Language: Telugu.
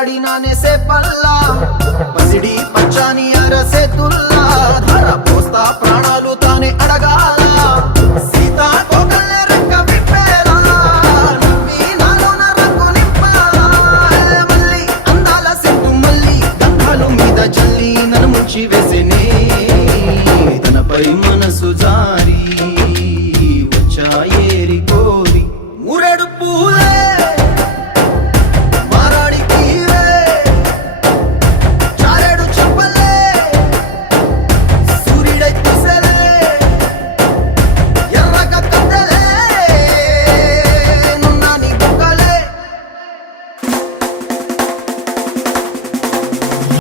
ఆడినానేసే పల్లా పసిడి పచ్చాని అరసేతుల్లా ధర పోస్తా ప్రాణాలు తానే అడగాల సీతాకోకళ్ళ రెక్క విప్పేలా నవ్వి నాలోన రంగు నింపాలా మళ్ళీ అందాల సెట్టు మళ్ళీ గంధాలు మీద చల్లి నన్ను ముంచి వేసే